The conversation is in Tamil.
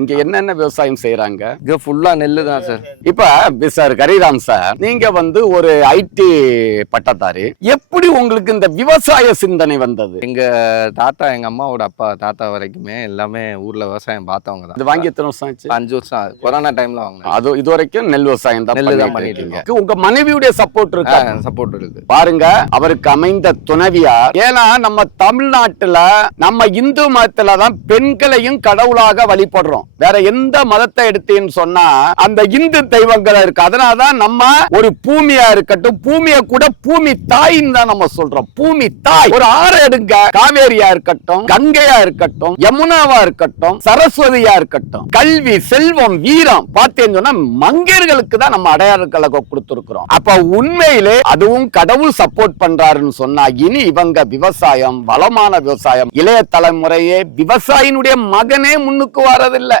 இங்க என்னென்ன விவசாயம் செய்யறாங்க இங்க ஃபுல்லா நெல்லு தான் சார் இப்ப சார் கரிராம் சார் நீங்க வந்து ஒரு ஐடி பட்டதாரி எப்படி உங்களுக்கு இந்த விவசாய சிந்தனை வந்தது? எங்க தாத்தா எங்க அம்மாவோட அப்பா தாத்தா வரைக்குமே எல்லாமே ஊர்ல விவசாயம் பார்த்தவங்க இது தான் வாங்கி எத்தனை வருஷம் ஆச்சு? அஞ்சு வருஷம். கொரோனா டைம்ல வாங்கினேன். அது இது வரைக்கும் நெல் விவசாயம் தான் நெல்லு தான் பண்ணிட்டு பண்ணிட்டு இருக்கீங்க. உங்க மனைவியுடைய சப்போர்ட் இருக்கா? சப்போர்ட் இருக்கு. பாருங்க அவருக்கு அமைந்த துணைவியார். ஏன்னா நம்ம தமிழ்நாட்டுல நம்ம இந்து மதத்துல தான் பெண்களையும் கடவுளாக வழிபடுறோம். வேற எந்த மதத்தை எடுத்தீன்னு சொன்னா அந்த இந்து தெய்வங்கள் இருக்கு. அதனாலதான் நம்ம ஒரு பூமியா இருக்கட்டும் பூமியை கூட பூமி தாயின்னு தான் நம்ம சொல்றோம். பூமி தாய். ஒரு ஆறு எடுங்க. காவேரியா இருக்கட்டும் கங்கையா இருக்கட்டும் யமுனாவா இருக்கட்டும் சரஸ்வதியா இருக்கட்டும் கல்வி செல்வம் வீரம். பார்த்தேன்னு சொன்னா மங்கையர்களுக்கு தான் நம்ம அடையாளங்களை கொடுத்திருக்கிறோம். அப்ப உண்மையிலே அதுவும் கடவுள் சப்போர்ட் பண்றாருன்னு சொன்னா இனி இவங்க விவசாயம் வளமான விவசாயம் இளைய தலைமுறையே விவசாயினுடைய மகனே முன்னுக்கு வரதில்லை.